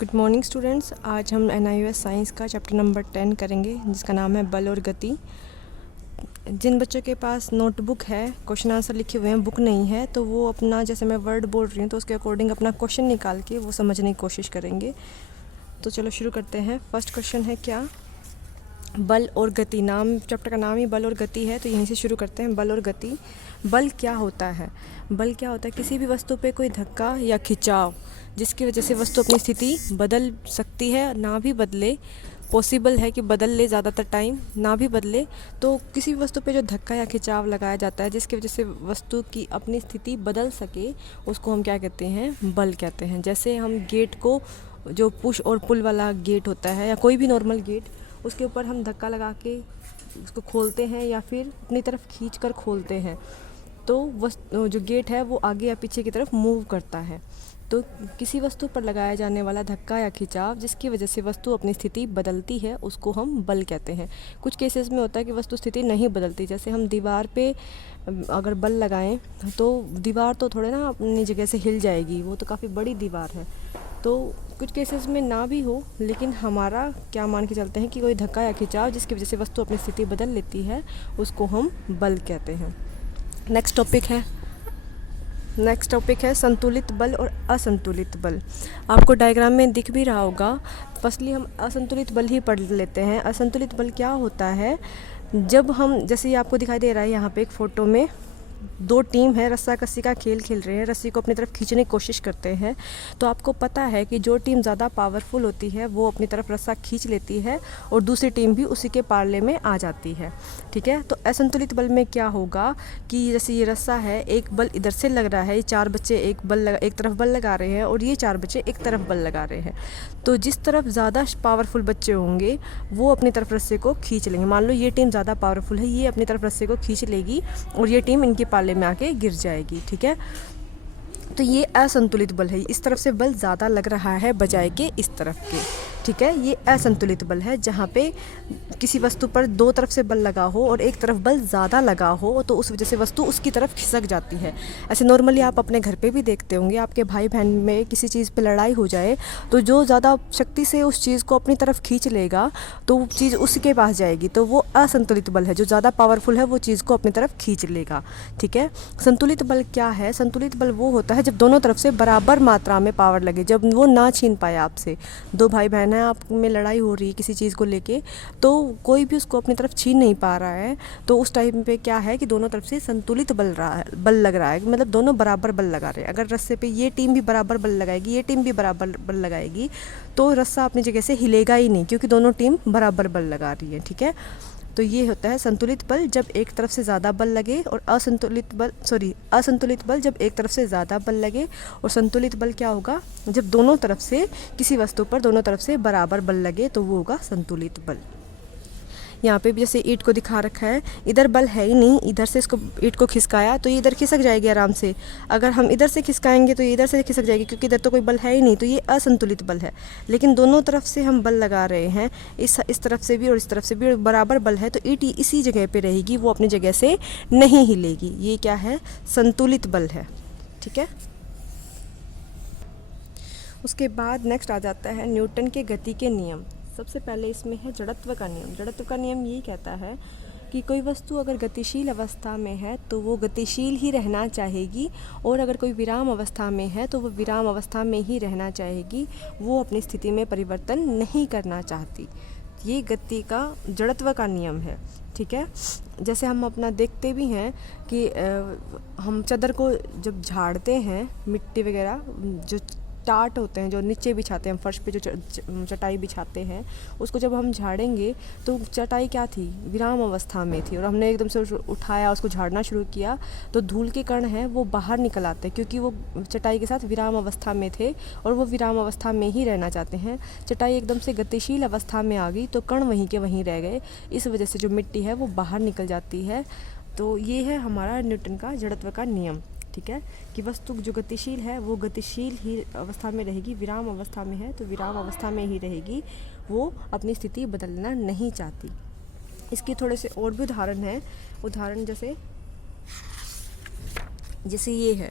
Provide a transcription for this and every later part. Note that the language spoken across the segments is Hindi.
Good morning students. आज हम NIOS साइंस का चैप्टर नंबर 10 करेंगे जिसका नाम है बल और गति। जिन बच्चों के पास नोटबुक है, क्वेश्चन आंसर लिखे हुए हैं, बुक नहीं है, तो वो अपना, जैसे मैं वर्ड बोल रही हूँ तो उसके अकॉर्डिंग अपना क्वेश्चन निकाल के वो समझने की कोशिश करेंगे। तो चलो शुरू करते हैं। फर्स्ट क्वेश्चन है क्या? बल और गति। नाम, चैप्टर का नाम ही बल और गति है, तो यहीं से शुरू करते हैं। बल और गति। बल क्या होता है? बल क्या होता है? किसी भी वस्तु पे कोई धक्का या खिंचाव जिसकी वजह से वस्तु अपनी स्थिति बदल सकती है, ना भी बदले, पॉसिबल है कि बदल ले, ज़्यादातर टाइम ना भी बदले। तो किसी भी वस्तु पे जो धक्का या खिंचाव लगाया जाता है जिसकी वजह से वस्तु की अपनी स्थिति बदल सके, उसको हम क्या कहते हैं? बल कहते हैं। जैसे हम गेट को, जो पुश और पुल वाला गेट होता है या कोई भी नॉर्मल गेट, उसके ऊपर हम धक्का लगा के उसको खोलते हैं या फिर अपनी तरफ खींच कर खोलते हैं, तो जो गेट है वो आगे या पीछे की तरफ मूव करता है। तो किसी वस्तु पर लगाया जाने वाला धक्का या खिंचाव जिसकी वजह से वस्तु अपनी स्थिति बदलती है, उसको हम बल कहते हैं। कुछ केसेस में होता है कि वस्तु स्थिति नहीं बदलती, जैसे हम दीवार पे अगर बल लगाएं तो दीवार तो थोड़े ना अपनी जगह से हिल जाएगी, वो तो काफ़ी बड़ी दीवार है। तो कुछ केसेस में ना भी हो, लेकिन हमारा क्या मान के चलते हैं कि कोई धक्का या खिंचाव जिसकी वजह से वस्तु अपनी स्थिति बदल लेती है, उसको हम बल कहते हैं। नेक्स्ट टॉपिक है संतुलित बल और असंतुलित बल। आपको डायग्राम में दिख भी रहा होगा। फर्स्टली हम असंतुलित बल ही पढ़ लेते हैं। असंतुलित बल क्या होता है? जब हम, जैसे ये आपको दिखाई दे रहा है यहाँ पे एक फ़ोटो में, दो टीम है, रस्सा कस्सी का खेल खेल रहे हैं, रस्सी को अपनी तरफ खींचने की कोशिश करते हैं। तो आपको पता है कि जो टीम ज़्यादा पावरफुल होती है वो अपनी तरफ रस्सा खींच लेती है और दूसरी टीम भी उसी के पाले में आ जाती है। ठीक है। तो असंतुलित बल में क्या होगा कि जैसे ये रस्सा है, एक बल इधर से लग रहा है, ये चार बच्चे एक तरफ बल लगा रहे हैं और ये चार बच्चे एक तरफ बल लगा रहे हैं। तो जिस तरफ ज़्यादा पावरफुल बच्चे होंगे वो अपनी तरफ रस्से को खींच लेंगे। मान लो ये टीम ज़्यादा पावरफुल है, ये अपनी तरफ रस्से को खींच लेगी और ये टीम इनके पाले में आके गिर जाएगी। ठीक है। तो ये असंतुलित बल है। इस तरफ से बल ज़्यादा लग रहा है बजाय के इस तरफ के। ठीक है। ये असंतुलित बल है, जहाँ पे किसी वस्तु पर दो तरफ से बल लगा हो और एक तरफ बल ज़्यादा लगा हो, तो उस वजह से वस्तु उसकी तरफ खिसक जाती है। ऐसे नॉर्मली आप अपने घर पे भी देखते होंगे, आपके भाई बहन में किसी चीज़ पे लड़ाई हो जाए तो जो ज़्यादा शक्ति से उस चीज़ को अपनी तरफ खींच लेगा तो वो चीज़ उसी के पास जाएगी। तो वो असंतुलित बल है। जो ज़्यादा पावरफुल है वो चीज़ को अपनी तरफ खींच लेगा। ठीक है। संतुलित बल क्या है? संतुलित बल वो होता है जब दोनों तरफ से बराबर मात्रा में पावर लगे, जब वो ना छीन पाए आपसे। दो भाई बहन हैं, आप में लड़ाई हो रही है किसी चीज़ को लेके, तो कोई भी उसको अपनी तरफ छीन नहीं पा रहा है, तो उस टाइम पे क्या है कि दोनों तरफ से संतुलित बल लग रहा है, मतलब दोनों बराबर बल लगा रहे हैं। अगर रस्से पे ये टीम भी बराबर बल लगाएगी, ये टीम भी बराबर बल लगाएगी, तो रस्सा अपनी जगह से हिलेगा ही नहीं, क्योंकि दोनों टीम बराबर बल लगा रही है। ठीक है। तो ये होता है संतुलित बल, जब एक तरफ से ज़्यादा बल लगे, और असंतुलित बल जब एक तरफ से ज़्यादा बल लगे। और संतुलित बल क्या होगा? जब दोनों तरफ से, किसी वस्तु पर दोनों तरफ से बराबर बल लगे, तो वो होगा संतुलित बल। यहाँ पे भी जैसे ईंट को दिखा रखा है, इधर बल है ही नहीं, इधर से इसको ईंट को खिसकाया तो ये इधर खिसक जाएगी आराम से। अगर हम इधर से खिसकाएंगे तो ये इधर से खिसक जाएगी, क्योंकि इधर तो कोई बल है ही नहीं, तो ये असंतुलित बल है। लेकिन दोनों तरफ से हम बल लगा रहे हैं, इस तरफ से भी और इस तरफ से भी, और बराबर बल है, तो ईंट इसी जगह पर रहेगी, वो अपनी जगह से नहीं हिलेगी। ये क्या है? संतुलित बल है। ठीक है। उसके बाद नेक्स्ट आ जाता है न्यूटन के गति के नियम। सबसे पहले इसमें है जड़त्व का नियम। जड़त्व का नियम ये कहता है कि कोई वस्तु अगर गतिशील अवस्था में है तो वो गतिशील ही रहना चाहेगी, और अगर कोई विराम अवस्था में है तो वो विराम अवस्था में ही रहना चाहेगी, वो अपनी स्थिति में परिवर्तन नहीं करना चाहती। ये गति का, जड़त्व का नियम है। ठीक है। जैसे हम अपना देखते भी हैं कि हम चादर को जब झाड़ते हैं, मिट्टी वगैरह जो टाट होते हैं, जो नीचे बिछाते हैं, फर्श पे जो चटाई बिछाते हैं, उसको जब हम झाड़ेंगे तो चटाई क्या थी? विराम अवस्था में थी, और हमने एकदम से उठाया, उसको झाड़ना शुरू किया, तो धूल के कण हैं वो बाहर निकल आते हैं, क्योंकि वो चटाई के साथ विराम अवस्था में थे और वो विराम अवस्था में ही रहना चाहते हैं। चटाई एकदम से गतिशील अवस्था में आ गई तो कण वहीं के वहीं रह गए, इस वजह से जो मिट्टी है वो बाहर निकल जाती है। तो ये है हमारा न्यूटन का जड़त्व का नियम। ठीक है। कि वस्तु जो गतिशील है वो गतिशील ही अवस्था में रहेगी, विराम अवस्था में है तो विराम अवस्था में ही रहेगी, वो अपनी स्थिति बदलना नहीं चाहती। इसके थोड़े से और भी उदाहरण हैं। उदाहरण जैसे ये है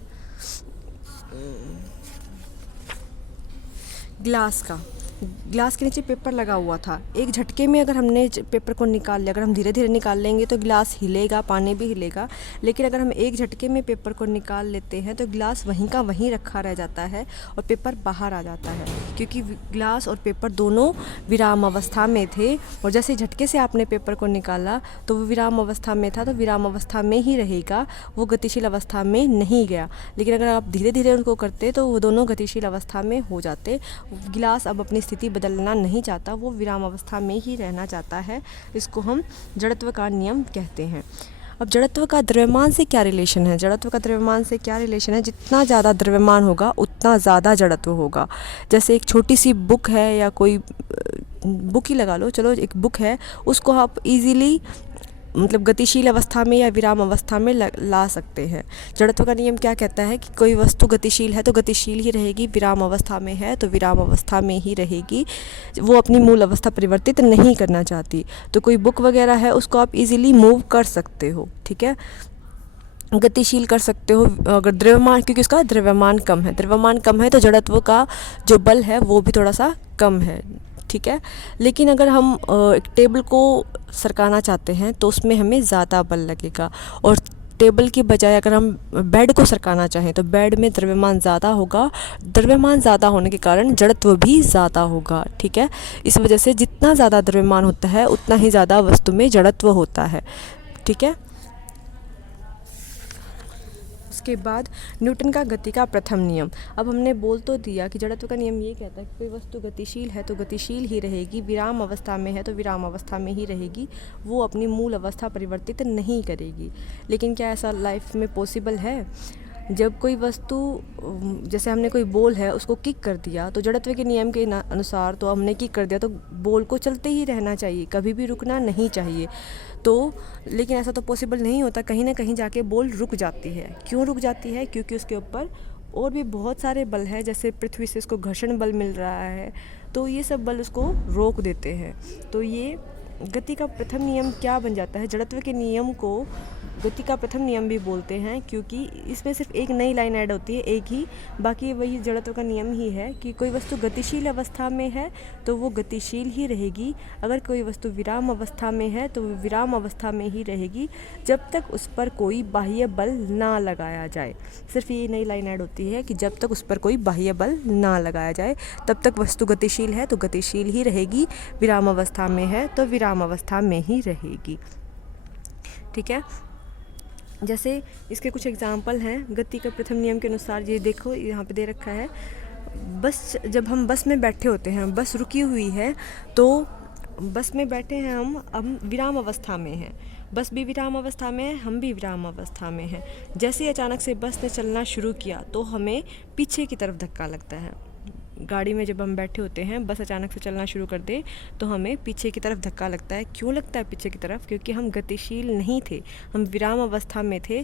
ग्लास के नीचे पेपर लगा हुआ था। एक झटके में अगर हमने पेपर को निकाल लिया, अगर हम धीरे धीरे निकाल लेंगे तो गिलास हिलेगा, पानी भी हिलेगा। लेकिन अगर हम एक झटके में पेपर को निकाल लेते हैं तो गिलास वहीं का वहीं रखा रह जाता है और पेपर बाहर आ जाता है, क्योंकि गिलास और पेपर दोनों विराम अवस्था में थे। और जैसे झटके से आपने पेपर को निकाला तो वो विराम अवस्था में था, तो विराम अवस्था में ही रहेगा, वो गतिशील अवस्था में नहीं गया। लेकिन अगर आप धीरे धीरे उनको करते तो वो दोनों गतिशील अवस्था में हो जाते। गिलास अब अपनी स्थिति बदलना नहीं चाहता, वो विराम अवस्था में ही रहना चाहता है। इसको हम जड़त्व का नियम कहते हैं। अब जड़त्व का द्रव्यमान से क्या रिलेशन है? जड़त्व का द्रव्यमान से क्या रिलेशन है? जितना ज़्यादा द्रव्यमान होगा उतना ज़्यादा जड़त्व होगा। जैसे एक छोटी सी बुक है या कोई बुक ही लगा लो, चलो एक बुक है, उसको आप इजीली मतलब गतिशील अवस्था में या विराम अवस्था में ला सकते हैं। जड़त्व का नियम क्या कहता है कि कोई वस्तु गतिशील है तो गतिशील ही रहेगी, विराम अवस्था में है तो विराम अवस्था में ही रहेगी, वो अपनी मूल अवस्था परिवर्तित नहीं करना चाहती। तो कोई बुक वगैरह है उसको आप इजीली मूव कर सकते हो, ठीक है, गतिशील कर सकते हो अगर द्रव्यमान, क्योंकि उसका द्रव्यमान कम है। द्रव्यमान कम है तो जड़त्व का जो बल है वो भी थोड़ा सा कम है, ठीक है। लेकिन अगर हम एक टेबल को सरकाना चाहते हैं तो उसमें हमें ज़्यादा बल लगेगा, और टेबल की बजाय अगर हम बेड को सरकाना चाहें तो बेड में द्रव्यमान ज़्यादा होगा। द्रव्यमान ज़्यादा होने के कारण जड़त्व भी ज़्यादा होगा, ठीक है। इस वजह से जितना ज़्यादा द्रव्यमान होता है उतना ही ज़्यादा वस्तु में जड़त्व होता है, ठीक है। उसके बाद न्यूटन का गति का प्रथम नियम। अब हमने बोल तो दिया कि जड़त्व का नियम ये कहता है कि कोई वस्तु गतिशील है तो गतिशील ही रहेगी, विराम अवस्था में है तो विराम अवस्था में ही रहेगी, वो अपनी मूल अवस्था परिवर्तित नहीं करेगी। लेकिन क्या ऐसा लाइफ में पॉसिबल है? जब कोई वस्तु, जैसे हमने कोई बॉल है उसको किक कर दिया तो जड़त्व के नियम के अनुसार तो हमने किक कर दिया तो बॉल को चलते ही रहना चाहिए, कभी भी रुकना नहीं चाहिए। तो लेकिन ऐसा तो पॉसिबल नहीं होता, कहीं ना कहीं जाके बॉल रुक जाती है। क्यों रुक जाती है? क्योंकि उसके ऊपर और भी बहुत सारे बल हैं, जैसे पृथ्वी से उसको घर्षण बल मिल रहा है, तो ये सब बल उसको रोक देते हैं। तो ये गति का प्रथम नियम क्या बन जाता है? जड़त्व के नियम को गति का प्रथम नियम भी बोलते हैं, क्योंकि इसमें सिर्फ एक नई लाइन ऐड होती है, एक ही, बाकी वही जड़त्व का नियम ही है कि कोई वस्तु गतिशील अवस्था में है तो वो गतिशील ही रहेगी, अगर कोई वस्तु विराम अवस्था में है तो वो विराम अवस्था में ही रहेगी, जब तक उस पर कोई बाह्य बल ना लगाया जाए। सिर्फ ये नई लाइन ऐड होती है कि जब तक उस पर कोई बाह्य बल ना लगाया जाए तब तक वस्तु गतिशील है तो गतिशील ही रहेगी, विराम अवस्था में है तो विराम अवस्था में ही रहेगी, ठीक है। जैसे इसके कुछ एग्जाम्पल हैं गति के प्रथम नियम के अनुसार। ये देखो यहाँ पे दे रखा है, बस जब हम बस में बैठे होते हैं, बस रुकी हुई है तो बस में बैठे हैं हम विराम अवस्था में हैं, बस भी विराम अवस्था में है, हम भी विराम अवस्था में हैं। जैसे ही अचानक से बस ने चलना शुरू किया तो हमें पीछे की तरफ धक्का लगता है। गाड़ी में जब हम बैठे होते हैं, बस अचानक से चलना शुरू कर दे तो हमें पीछे की तरफ धक्का लगता है। क्यों लगता है पीछे की तरफ? क्योंकि हम गतिशील नहीं थे, हम विराम अवस्था में थे।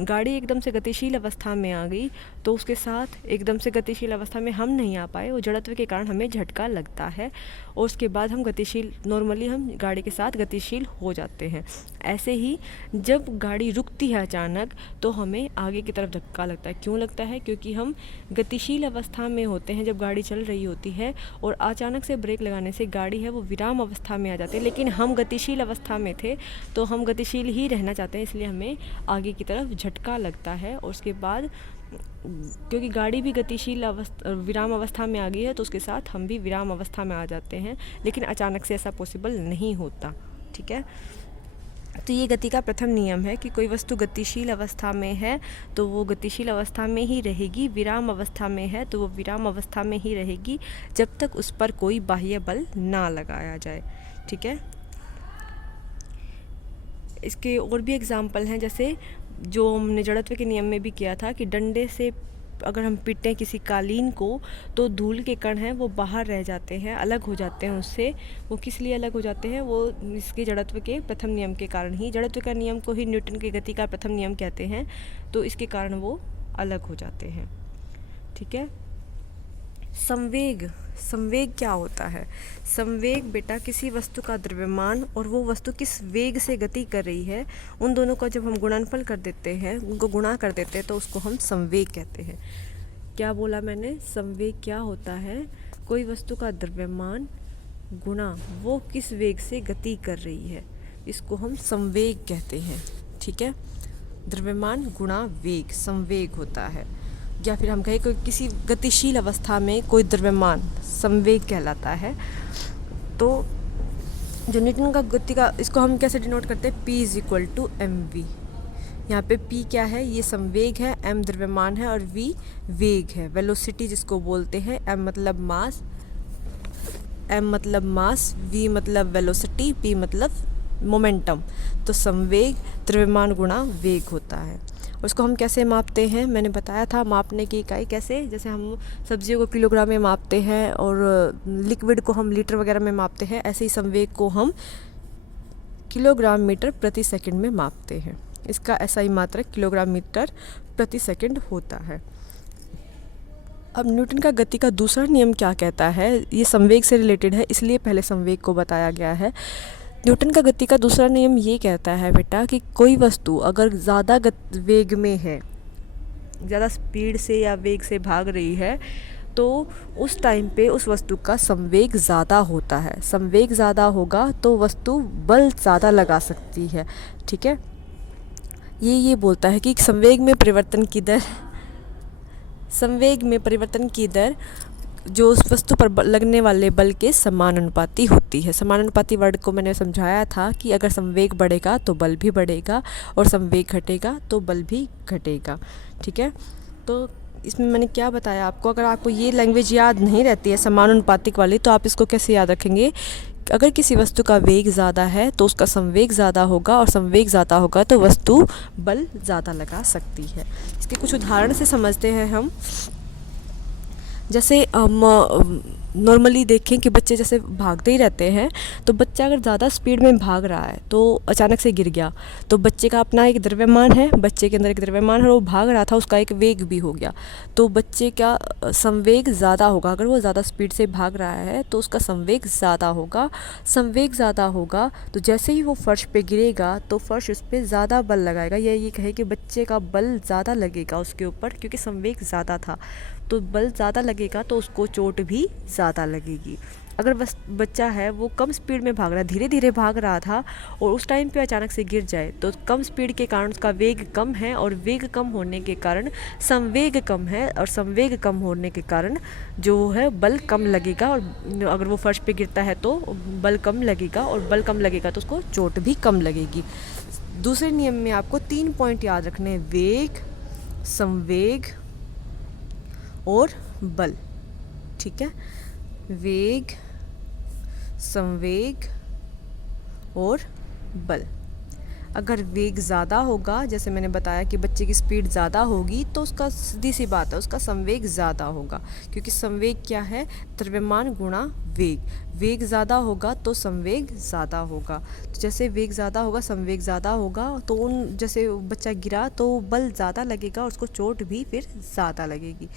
गाड़ी एकदम से गतिशील अवस्था में आ गई तो उसके साथ एकदम से गतिशील अवस्था में हम नहीं आ पाए, वो जड़त्व के कारण हमें झटका लगता है और उसके बाद हम गतिशील, नॉर्मली हम गाड़ी के साथ गतिशील हो जाते हैं। ऐसे ही जब गाड़ी रुकती है अचानक तो हमें आगे की तरफ धक्का लगता है। क्यों लगता है? क्योंकि हम गतिशील अवस्था में होते हैं जब गाड़ी चल रही होती है, और अचानक से ब्रेक लगाने से गाड़ी है वो विराम अवस्था में आ जाती है, लेकिन हम गतिशील अवस्था में थे तो हम गतिशील ही रहना चाहते हैं, इसलिए हमें आगे की तरफ झटका लगता है। और उसके बाद क्योंकि गाड़ी भी गतिशील विराम अवस्था में आ गई है तो उसके साथ हम भी विराम अवस्था में आ जाते हैं, लेकिन अचानक से ऐसा पॉसिबल नहीं होता, ठीक है। तो ये गति का प्रथम नियम है कि कोई वस्तु गतिशील अवस्था में है तो वो गतिशील अवस्था में ही रहेगी, विराम अवस्था में है तो वो विराम अवस्था में ही रहेगी जब तक उस पर कोई बाह्य बल ना लगाया जाए, ठीक है। इसके और भी एग्जाम्पल हैं, जैसे जो हमने जड़त्व के नियम में भी किया था कि डंडे से अगर हम पीटें किसी कालीन को तो धूल के कण हैं वो बाहर रह जाते हैं, अलग हो जाते हैं उससे। वो किस लिए अलग हो जाते हैं? वो इसके जड़त्व के प्रथम नियम के कारण ही। जड़त्व का नियम को ही न्यूटन की गति का प्रथम नियम कहते हैं, तो इसके कारण वो अलग हो जाते हैं, ठीक है। संवेग क्या होता है? संवेग बेटा किसी वस्तु का द्रव्यमान और वो वस्तु किस वेग से गति कर रही है, उन दोनों का जब हम गुणनफल कर देते हैं, उनको गुणा कर देते हैं तो उसको हम संवेग कहते हैं। क्या बोला मैंने? संवेग क्या होता है? कोई वस्तु का द्रव्यमान गुणा वो किस वेग से गति कर रही है, इसको हम संवेग कहते हैं। ठीक है, द्रव्यमान गुणा वेग संवेग होता है। या फिर हम कहें कोई किसी गतिशील अवस्था में कोई द्रव्यमान संवेग कहलाता है। तो जो न्यूटन का गति का, इसको हम कैसे डिनोट करते हैं, P = mv। यहाँ पे P क्या है, ये संवेग है, m द्रव्यमान है और v वेग है, वेलोसिटी जिसको बोलते हैं। m मतलब मास, v मतलब वेलोसिटी, p मतलब मोमेंटम। तो संवेग द्रव्यमान गुणा वेग होता है। उसको हम कैसे मापते हैं, मैंने बताया था मापने की इकाई कैसे, जैसे हम सब्जियों को किलोग्राम में मापते हैं और लिक्विड को हम लीटर वगैरह में मापते हैं, ऐसे ही संवेग को हम किलोग्राम मीटर प्रति सेकंड में मापते हैं। इसका SI मात्रक किलोग्राम मीटर प्रति सेकंड होता है। अब न्यूटन का गति का दूसरा नियम क्या कहता है, ये संवेग से रिलेटेड है, इसलिए पहले संवेग को बताया गया है। न्यूटन का गति का दूसरा नियम ये कहता है बेटा कि कोई वस्तु अगर ज़्यादा वेग में है, ज़्यादा स्पीड से या वेग से भाग रही है, तो उस टाइम पे उस वस्तु का संवेग ज़्यादा होता है। संवेग ज़्यादा होगा तो वस्तु बल ज़्यादा लगा सकती है। ठीक है, ये बोलता है कि संवेग में परिवर्तन की दर जो उस वस्तु पर लगने वाले बल के समानुपाती होती है। समानुपाती वर्ड को मैंने समझाया था कि अगर संवेग बढ़ेगा तो बल भी बढ़ेगा और संवेग घटेगा तो बल भी घटेगा। ठीक है, तो इसमें मैंने क्या बताया आपको, अगर आपको ये लैंग्वेज याद नहीं रहती है समानुपातिक वाली, तो आप इसको कैसे याद रखेंगे, अगर किसी वस्तु का वेग ज़्यादा है तो उसका संवेग ज़्यादा होगा और संवेग ज़्यादा होगा तो वस्तु बल ज़्यादा लगा सकती है। इसके कुछ उदाहरण से समझते हैं हम। जैसे हम नॉर्मली देखें कि बच्चे जैसे भागते ही रहते हैं, तो बच्चा अगर ज़्यादा स्पीड में भाग रहा है तो अचानक से गिर गया, तो बच्चे का अपना एक द्रव्यमान है, बच्चे के अंदर एक द्रव्यमान है और वो भाग रहा था, उसका एक वेग भी हो गया, तो बच्चे का संवेग ज़्यादा होगा। अगर वो ज़्यादा स्पीड से भाग रहा है तो उसका संवेग ज़्यादा होगा। संवेग ज़्यादा होगा तो जैसे ही वो फर्श पे गिरेगा तो फर्श उस पर ज़्यादा बल लगाएगा, या ये कहे कि बच्चे का बल ज़्यादा लगेगा उसके ऊपर, क्योंकि संवेग ज़्यादा था तो बल ज़्यादा लगेगा तो उसको चोट भी ज़्यादा लगेगी। अगर बच्चा है वो कम स्पीड में भाग रहा है, धीरे धीरे भाग रहा था और उस टाइम पे अचानक से गिर जाए, तो कम स्पीड के कारण उसका वेग कम है और वेग कम होने के कारण संवेग कम है, और संवेग कम होने के कारण जो है बल कम लगेगा, और अगर वो फर्श पे गिरता है तो बल कम लगेगा, और बल कम लगेगा तो उसको चोट भी कम लगेगी। दूसरे नियम में आपको 3 पॉइंट याद रखने हैं, वेग, संवेग और बल। ठीक है, वेग, संवेग और बल। अगर वेग ज़्यादा होगा, जैसे मैंने बताया कि बच्चे की स्पीड ज़्यादा होगी, तो उसका सीधी सी बात है उसका संवेग ज़्यादा होगा, क्योंकि संवेग क्या है, द्रव्यमान गुणा वेग। वेग ज़्यादा होगा तो संवेग ज़्यादा होगा, तो जैसे वेग ज़्यादा होगा संवेग ज़्यादा होगा, तो जैसे बच्चा गिरा तो बल ज़्यादा लगेगा और उसको चोट भी फिर ज़्यादा लगेगी।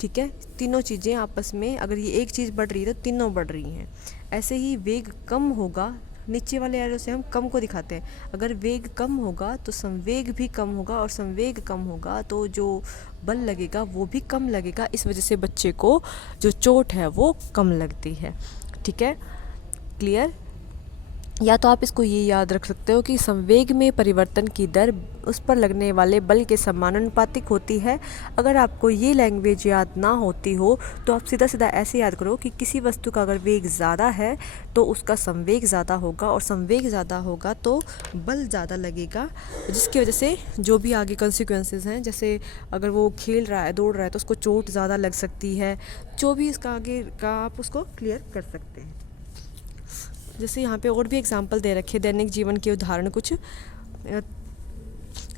ठीक है, तीनों चीज़ें आपस में, अगर ये एक चीज़ बढ़ रही है तो तीनों बढ़ रही हैं। ऐसे ही वेग कम होगा, नीचे वाले एरो से हम कम को दिखाते हैं, अगर वेग कम होगा तो संवेग भी कम होगा, और संवेग कम होगा तो जो बल लगेगा वो भी कम लगेगा। इस वजह से बच्चे को जो चोट है वो कम लगती है। ठीक है, क्लियर। या तो आप इसको ये याद रख सकते हो कि संवेग में परिवर्तन की दर उस पर लगने वाले बल के समानुपातिक होती है। अगर आपको ये लैंग्वेज याद ना होती हो तो आप सीधा सीधा ऐसे याद करो कि किसी वस्तु का अगर वेग ज़्यादा है तो उसका संवेग ज़्यादा होगा, और संवेग ज़्यादा होगा तो बल ज़्यादा लगेगा, जिसकी वजह से जो भी आगे कंसिक्वेंसेस हैं, जैसे अगर वो खेल रहा है, दौड़ रहा है, तो उसको चोट ज़्यादा लग सकती है। जो भी इसका आगे का आप उसको क्लियर कर सकते हैं। जैसे यहाँ पे और भी एग्जाम्पल दे रखे, दैनिक जीवन के उदाहरण कुछ।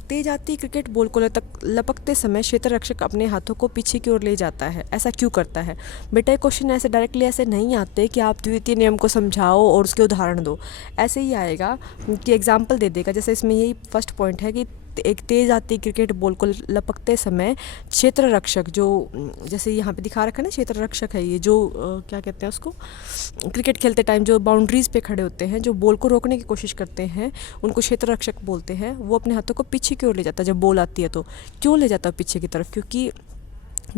तेज आती क्रिकेट बॉल को लपकते समय क्षेत्र रक्षक अपने हाथों को पीछे की ओर ले जाता है, ऐसा क्यों करता है? बेटा क्वेश्चन ऐसे डायरेक्टली ऐसे नहीं आते कि आप द्वितीय नियम को समझाओ और उसके उदाहरण दो, ऐसे ही आएगा कि एग्जाम्पल दे देगा। जैसे इसमें यही फर्स्ट पॉइंट है कि एक तेज़ आती क्रिकेट बॉल को लपकते समय क्षेत्र रक्षक, जो जैसे यहाँ पे दिखा रखा है ना, क्षेत्र रक्षक है ये, जो क्या कहते हैं उसको, क्रिकेट खेलते टाइम जो बाउंड्रीज़ पे खड़े होते हैं, जो बॉल को रोकने की कोशिश करते हैं, उनको क्षेत्र रक्षक बोलते हैं। वो अपने हाथों को पीछे की ओर ले जाता है जब बॉल आती है। तो क्यों ले जाता है पीछे की तरफ? क्योंकि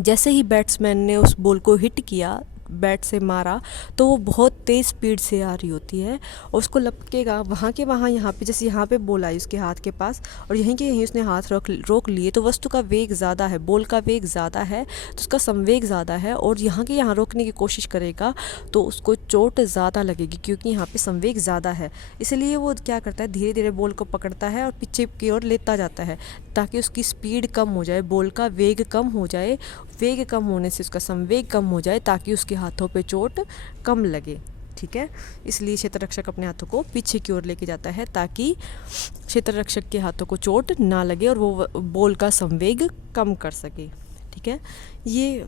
जैसे ही बैट्समैन ने उस बॉल को हिट किया, बैट से मारा तो वो बहुत तेज़ स्पीड से आ रही होती है और उसको लपकेगा वहाँ के वहाँ, यहाँ पे जैसे यहाँ पे बॉल आई उसके हाथ के पास और यहीं के यहीं उसने हाथ रोक लिए, तो वस्तु का वेग ज़्यादा है, बॉल का वेग ज़्यादा है तो उसका संवेग ज़्यादा है और यहाँ के यहाँ रोकने की कोशिश करेगा तो उसको चोट ज़्यादा लगेगी क्योंकि यहाँ पे संवेग ज़्यादा है। इसलिए वो क्या करता है, धीरे धीरे बॉल को पकड़ता है और पीछे की ओर लेता जाता है ताकि उसकी स्पीड कम हो जाए, बॉल का वेग कम हो जाए, वेग कम होने से उसका संवेग कम हो जाए ताकि उसके हाथों पे चोट कम लगे। ठीक है, इसलिए क्षेत्र रक्षक अपने हाथों को पीछे की ओर लेके जाता है ताकि क्षेत्र रक्षक के हाथों को चोट ना लगे और वो बॉल का संवेग कम कर सके। ठीक है, ये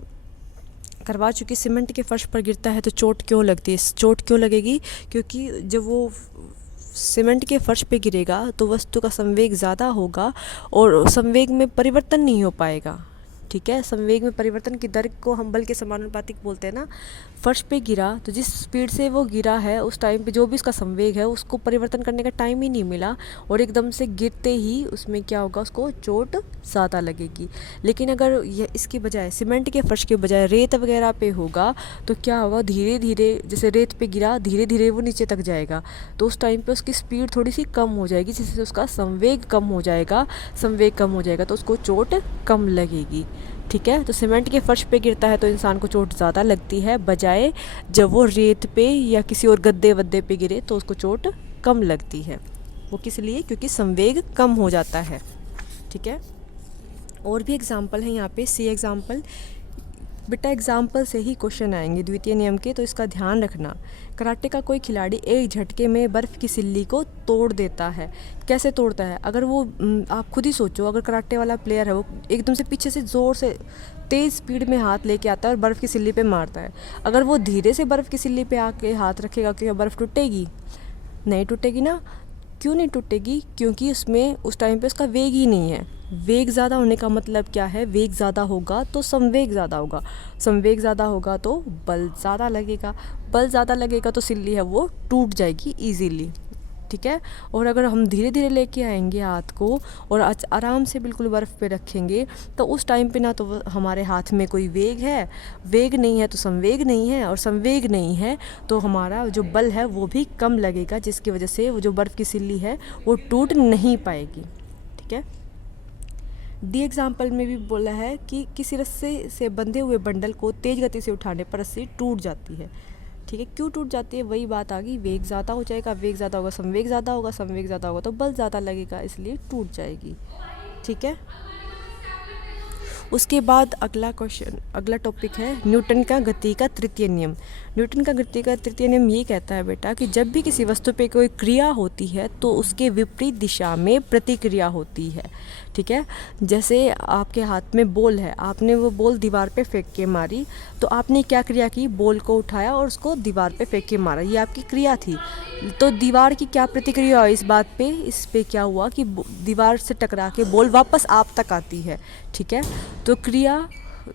करवा चुकी। सीमेंट के फर्श पर गिरता है तो चोट क्यों लगती है? चोट क्यों लगेगी? क्योंकि जब वो सीमेंट के फर्श पे गिरेगा तो वस्तु का संवेग ज़्यादा होगा और संवेग में परिवर्तन नहीं हो पाएगा। ठीक है, संवेग में परिवर्तन की दर को हम बल के समानुपातिक बोलते हैं ना। फर्श पे गिरा तो जिस स्पीड से वो गिरा है उस टाइम पे जो भी उसका संवेग है उसको परिवर्तन करने का टाइम ही नहीं मिला और एकदम से गिरते ही उसमें क्या होगा, उसको चोट ज़्यादा लगेगी। लेकिन अगर ये इसके बजाय सीमेंट के फर्श के बजाय रेत वगैरह पे होगा तो क्या होगा, धीरे धीरे जैसे रेत पे गिरा धीरे धीरे वो नीचे तक जाएगा तो उस टाइम पे उसकी स्पीड थोड़ी सी कम हो जाएगी जिससे उसका संवेग कम हो जाएगा। संवेग कम हो जाएगा तो उसको चोट कम लगेगी। ठीक है, तो सीमेंट के फर्श पे गिरता है तो इंसान को चोट ज़्यादा लगती है, बजाय जब वो रेत पे या किसी और गद्दे वद्दे पे गिरे तो उसको चोट कम लगती है। वो किस लिए? क्योंकि संवेग कम हो जाता है। ठीक है, और भी एग्जाम्पल हैं यहाँ पे, सी एग्जाम्पल। बेटा एग्जाम्पल से ही क्वेश्चन आएंगे द्वितीय नियम के, तो इसका ध्यान रखना। कराटे का कोई खिलाड़ी एक झटके में बर्फ़ की सिल्ली को तोड़ देता है। कैसे तोड़ता है? अगर वो आप खुद ही सोचो, अगर कराटे वाला प्लेयर है वो एकदम से पीछे से ज़ोर से तेज़ स्पीड में हाथ लेके आता है और बर्फ़ की सिल्ली पे मारता है। अगर वो धीरे से बर्फ़ की सिल्ली पे आके हाथ रखेगा क्या बर्फ़ टूटेगी? नहीं टूटेगी ना। क्यों नहीं टूटेगी? क्योंकि उसमें उस टाइम पे उसका वेग ही नहीं है। वेग ज़्यादा होने का मतलब क्या है? वेग ज़्यादा होगा तो संवेग ज़्यादा होगा, संवेग ज़्यादा होगा तो बल ज़्यादा लगेगा, बल ज़्यादा लगेगा तो सिल्ली है वो टूट जाएगी ईजीली। ठीक है, और अगर हम धीरे धीरे लेके आएंगे हाथ को और आराम से बिल्कुल बर्फ़ पे रखेंगे तो उस टाइम पे ना तो हमारे हाथ में कोई वेग है, वेग नहीं है तो संवेग नहीं है, और संवेग नहीं है तो हमारा जो बल है वो भी कम लगेगा, जिसकी वजह से वो जो बर्फ़ की सिल्ली है वो टूट नहीं पाएगी। ठीक है, डी एग्जाम्पल में भी बोला है कि किसी रस्से से बंधे हुए बंडल को तेज़ गति से उठाने पर रस्सी टूट जाती है। ठीक है, क्यों टूट जाती है? वही बात आ गई, वेग ज़्यादा हो जाएगा, वेग ज़्यादा होगा संवेग ज़्यादा होगा, संवेग ज़्यादा होगा तो बल ज़्यादा लगेगा, इसलिए टूट जाएगी। ठीक है, उसके बाद अगला टॉपिक है न्यूटन का गति का तृतीय नियम। न्यूटन का गति का तृतीय नियम ये कहता है बेटा कि जब भी किसी वस्तु पे कोई क्रिया होती है तो उसके विपरीत दिशा में प्रतिक्रिया होती है। ठीक है, जैसे आपके हाथ में बॉल है, आपने वो बॉल दीवार पे फेंक के मारी तो आपने क्या क्रिया की? बॉल को उठाया और उसको दीवार पे फेंक के मारा, ये आपकी क्रिया थी। तो दीवार की क्या प्रतिक्रिया हुई इस बात पे? इस पे क्या हुआ कि दीवार से टकरा के बॉल वापस आप तक आती है। ठीक है, तो क्रिया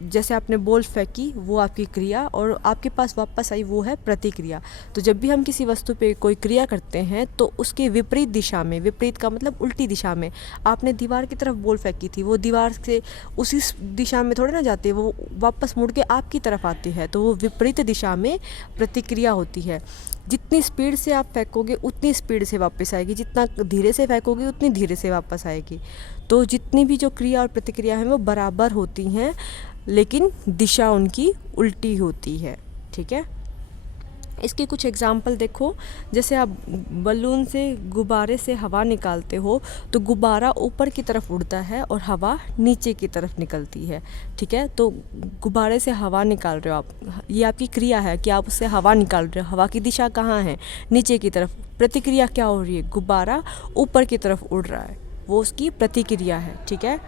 जैसे आपने बॉल फेंकी वो आपकी क्रिया और आपके पास वापस आई वो है प्रतिक्रिया। तो जब भी हम किसी वस्तु पे कोई क्रिया करते हैं तो उसके विपरीत दिशा में, विपरीत का मतलब उल्टी दिशा में, आपने दीवार की तरफ बॉल फेंकी थी, वो दीवार से उसी दिशा में थोड़े ना जाती है, वो वापस मुड़ के आपकी तरफ आती है, तो वो विपरीत दिशा में प्रतिक्रिया होती है। जितनी स्पीड से आप फेंकोगे उतनी स्पीड से वापस आएगी, जितना धीरे से फेंकोगे उतनी धीरे से वापस आएगी। तो जितनी भी जो क्रिया और प्रतिक्रिया हैं वो बराबर होती हैं लेकिन दिशा उनकी उल्टी होती है। ठीक है, इसके कुछ एग्जाम्पल देखो। जैसे आप बलून से गुब्बारे से हवा निकालते हो तो गुब्बारा ऊपर की तरफ उड़ता है और हवा नीचे की तरफ निकलती है। ठीक है, तो गुब्बारे से हवा निकाल रहे हो आप, ये आपकी क्रिया है कि आप उससे हवा निकाल रहे हो। हवा की दिशा कहाँ है? नीचे की तरफ। प्रतिक्रिया क्या हो रही है? गुब्बारा ऊपर की तरफ उड़ रहा है, वो उसकी प्रतिक्रिया है। ठीक है,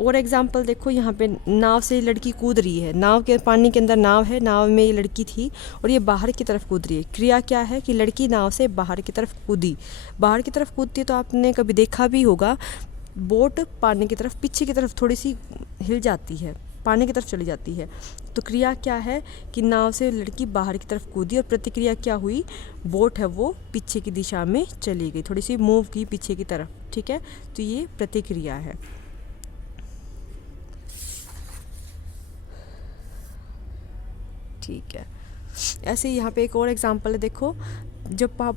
और एग्जाम्पल देखो, यहाँ पे नाव से लड़की कूद रही है, नाव के पानी के अंदर नाव है, नाव में ये लड़की थी और ये बाहर की तरफ कूद रही है। क्रिया क्या है कि लड़की नाव से बाहर की तरफ कूदी। बाहर की तरफ कूदती है तो आपने कभी देखा भी होगा बोट पानी की तरफ, पीछे की तरफ थोड़ी सी हिल जाती है, पानी की तरफ चली जाती है। तो क्रिया क्या है कि नाव से लड़की बाहर की तरफ कूदी और प्रतिक्रिया क्या हुई? बोट है वो पीछे की दिशा में चली गई, थोड़ी सी मूव की पीछे की तरफ। ठीक है, तो ये प्रतिक्रिया है। ठीक है, ऐसे ही यहाँ पे एक और एग्जांपल है, देखो जब आप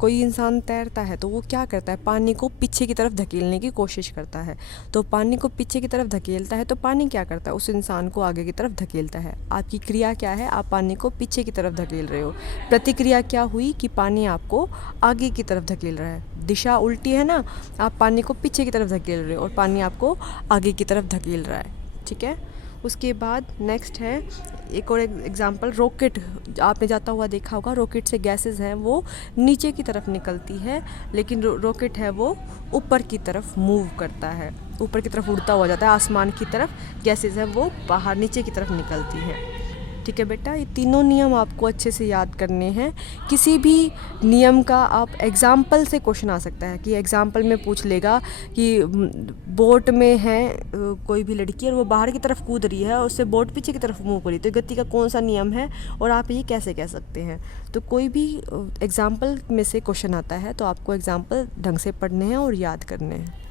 कोई इंसान तैरता है तो वो क्या करता है, पानी को पीछे की तरफ धकेलने की कोशिश करता है। तो पानी को पीछे की तरफ धकेलता है तो पानी क्या करता है, उस इंसान को आगे की तरफ धकेलता है। आपकी क्रिया क्या है, आप पानी को पीछे की तरफ धकेल रहे हो। प्रतिक्रिया क्या हुई कि पानी आपको आगे की तरफ धकेल रहा है। दिशा उल्टी है ना, आप पानी को पीछे की तरफ धकेल रहे हो और पानी आपको आगे की तरफ धकेल रहा है। ठीक है। उसके बाद नेक्स्ट है एक और एग्जांपल, रॉकेट। आपने जाता हुआ देखा होगा, रॉकेट से गैसेस हैं वो नीचे की तरफ निकलती है, लेकिन रॉकेट है वो ऊपर की तरफ मूव करता है, ऊपर की तरफ उड़ता हुआ जाता है आसमान की तरफ। गैसेस हैं वो बाहर नीचे की तरफ निकलती हैं। ठीक है बेटा, ये तीनों नियम आपको अच्छे से याद करने हैं। किसी भी नियम का आप एग्ज़ाम्पल से क्वेश्चन आ सकता है कि एग्ज़ाम्पल में पूछ लेगा कि बोट में है कोई भी लड़की और वो बाहर की तरफ कूद रही है और उससे बोट पीछे की तरफ मूव करी, तो गति का कौन सा नियम है और आप ये कैसे कह सकते हैं। तो कोई भी एग्ज़ाम्पल में से क्वेश्चन आता है तो आपको एग्ज़ाम्पल ढंग से पढ़ने हैं और याद करने हैं।